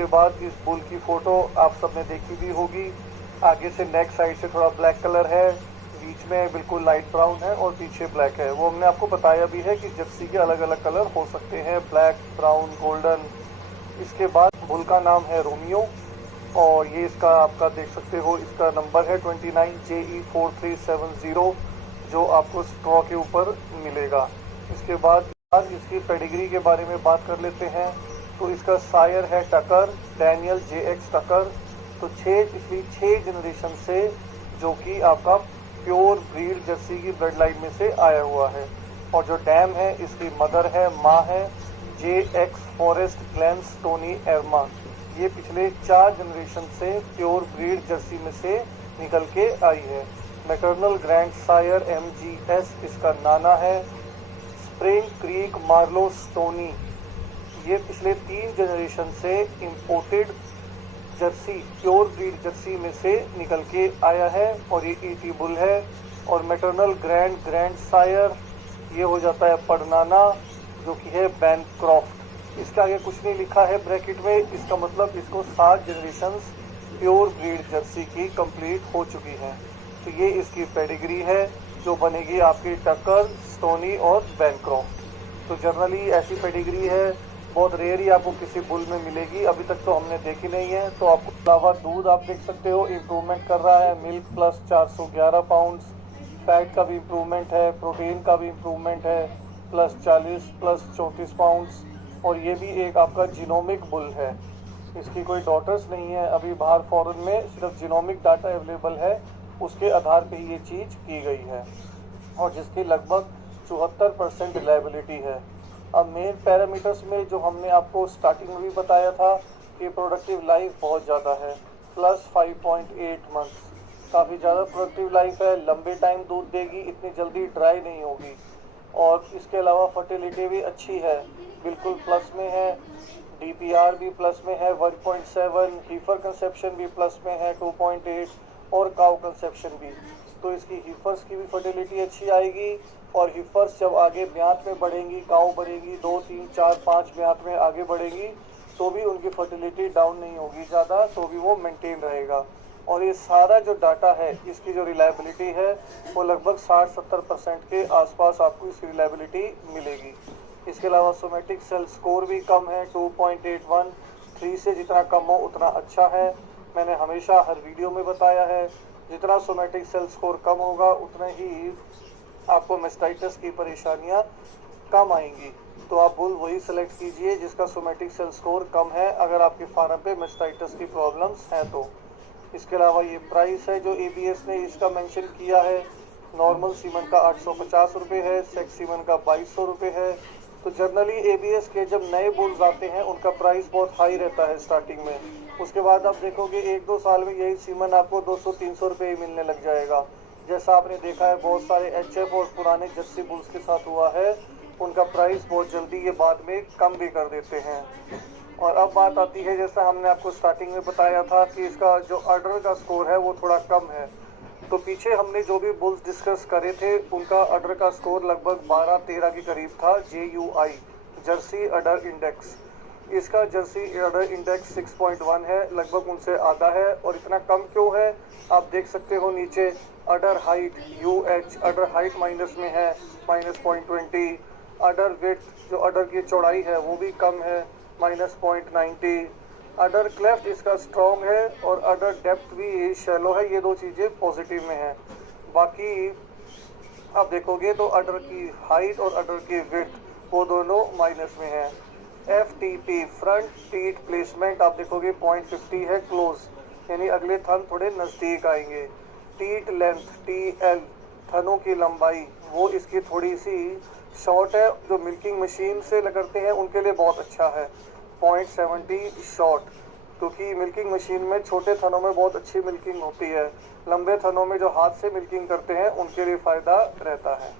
इसके बाद इस बुल की फ़ोटो आप सबने देखी भी होगी। आगे से नेक साइड से थोड़ा ब्लैक कलर है, बीच में बिल्कुल लाइट ब्राउन है और पीछे ब्लैक है। वो हमने आपको बताया भी है कि जर्सी के अलग अलग कलर हो सकते हैं, ब्लैक, ब्राउन, गोल्डन। इसके बाद बुल का नाम है रोमियो और ये इसका आपका देख सकते हो, इसका नंबर है 29JE4370 जो आपको स्ट्रॉ के ऊपर मिलेगा। इसके बाद इसकी पेडिग्री के बारे में बात कर लेते हैं। तो इसका सायर है टकर, डैनियल JX टकर। तो पिछली 6 जनरेशन से जो कि आपका प्योर ब्रीड जर्सी की ब्लड लाइन में से आया हुआ है। और जो डैम है इसकी मदर है, माँ है JX forest glance Tony ARMA. ये पिछले 4 जनरेशन से प्योर ब्रीड जर्सी में से निकल के आई है। मैटरनल ग्रैंड सायर MGS इसका नाना है, स्प्रिंग क्रीक मार्लो स्टोनी। ये पिछले 3 जनरेशन से imported Jersey, pure breed Jersey में से निकल के आया है और ये ET बुल है। और मैटरनल ग्रैंड सायर ये हो जाता है पड़नाना जो कि है बैनक्रॉफ्ट। इसके आगे कुछ नहीं लिखा है ब्रैकेट में, इसका मतलब इसको 7 जनरेशंस प्योर ब्रीड जर्सी की कंप्लीट हो चुकी हैं। तो ये इसकी पेडिग्री है जो बनेगी आपकी टक्कर, स्टोनी और बैनक्रॉफ्ट। तो जनरली ऐसी पेडिग्री है बहुत रेयर ही आपको किसी बुल में मिलेगी, अभी तक तो हमने देखी नहीं है। तो आपको अलावा दूध आप देख सकते हो इम्प्रूवमेंट कर रहा है, मिल्क प्लस 411 पाउंड्स, फैट का भी इम्प्रूवमेंट है, प्रोटीन का भी इम्प्रूवमेंट है, प्लस 40 प्लस 34 पाउंड्स। और ये भी एक आपका जीनोमिक बुल है, इसकी कोई डॉटर्स नहीं है अभी बाहर फॉरेन में, सिर्फ जीनोमिक डाटा अवेलेबल है, उसके आधार पर ये चीज़ की गई है और जिसकी लगभग 74% रिलायबिलिटी है। अब मेन पैरामीटर्स में जो हमने आपको स्टार्टिंग में भी बताया था कि प्रोडक्टिव लाइफ बहुत ज़्यादा है, प्लस 5.8 मंथ्स, काफ़ी ज़्यादा प्रोडक्टिव लाइफ है, लंबे टाइम दूध देगी, इतनी जल्दी ड्राई नहीं होगी। और इसके अलावा फर्टिलिटी भी अच्छी है, बिल्कुल प्लस में है, DPR भी प्लस में है 1.7, हीफर कंसेप्शन भी प्लस में है 2.8 और काउ कंसेप्शन भी। तो इसकी हीफर्स की भी फर्टिलिटी अच्छी आएगी और हीफर्स जब आगे ब्यात में बढ़ेंगी, काउ बढ़ेगी, 2, 3, 4, 5 ब्यात में आगे बढ़ेंगी तो भी उनकी फर्टिलिटी डाउन नहीं होगी ज़्यादा, तो भी वो मेंटेन रहेगा। और ये सारा जो डाटा है, इसकी जो रिलायबिलिटी है वो लगभग 60-70% के आसपास आपको इसकी रिलायबिलिटी मिलेगी। इसके अलावा सोमेटिक सेल स्कोर भी कम है, 2.81, 3 से जितना कम हो उतना अच्छा है। मैंने हमेशा हर वीडियो में बताया है, जितना सोमेटिक सेल स्कोर कम होगा उतने ही आपको मेस्टाइटिस की परेशानियां कम आएंगी। तो आप बुल वही सेलेक्ट कीजिए जिसका सोमेटिक सेल स्कोर कम है, अगर आपके फार्म पे मेस्टाइटिस की प्रॉब्लम्स हैं तो। इसके अलावा ये प्राइस है जो ABS ने इसका मेंशन किया है, नॉर्मल सीमन का 850 रुपये है, सेक्स सीमन का 2200 रुपये है। तो जनरली ABS के जब नए बुल्स आते हैं उनका प्राइस बहुत हाई रहता है स्टार्टिंग में, उसके बाद आप देखोगे 1-2 साल में यही सीमन आपको 200-300 रुपये ही मिलने लग जाएगा। जैसा आपने देखा है बहुत सारे HF और पुराने जर्सी बुल्स के साथ हुआ है, उनका प्राइस बहुत जल्दी ये बाद में कम भी कर देते हैं। और अब बात आती है, जैसा हमने आपको स्टार्टिंग में बताया था कि इसका जो ऑर्डर का स्कोर है वो थोड़ा कम है। तो पीछे हमने जो भी बुल्स डिस्कस करे थे उनका ऑर्डर का स्कोर लगभग 12-13 के करीब था, JUI जर्सी अडर इंडेक्स। इसका जर्सी अडर इंडेक्स 6.1 है, लगभग उनसे आधा है। और इतना कम क्यों है आप देख सकते हो नीचे, अडर हाइट UH, अडर हाइट माइनस में है -0.20, अडर विड्थ जो अडर की चौड़ाई है वो भी कम है -0.90, अडर क्लेफ्ट इसका स्ट्रॉन्ग है और अडर डेप्थ भी शैलो है, ये 2 चीज़ें पॉजिटिव में हैं। बाकी आप देखोगे तो अडर की हाइट और अडर की विड्थ वो दोनों माइनस में है। FTP फ्रंट टीथ प्लेसमेंट आप देखोगे 0.50 है, क्लोज यानी अगले थन थोड़े नज़दीक आएंगे। टीथ लेंथ TL थनों की लंबाई वो इसकी थोड़ी सी शॉर्ट है, जो मिल्किंग मशीन से करते हैं उनके लिए बहुत अच्छा है, 0.70 शॉर्ट, क्योंकि मिल्किंग मशीन में छोटे थनों में बहुत अच्छी मिल्किंग होती है, लंबे थनों में जो हाथ से मिल्किंग करते हैं उनके लिए फ़ायदा रहता है।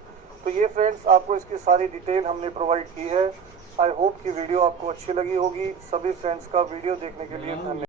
तो ये फ्रेंड्स आपको इसकी सारी डिटेल हमने प्रोवाइड की है। आई होप कि वीडियो आपको अच्छी लगी होगी। सभी फ्रेंड्स का वीडियो देखने के लिए धन्यवाद।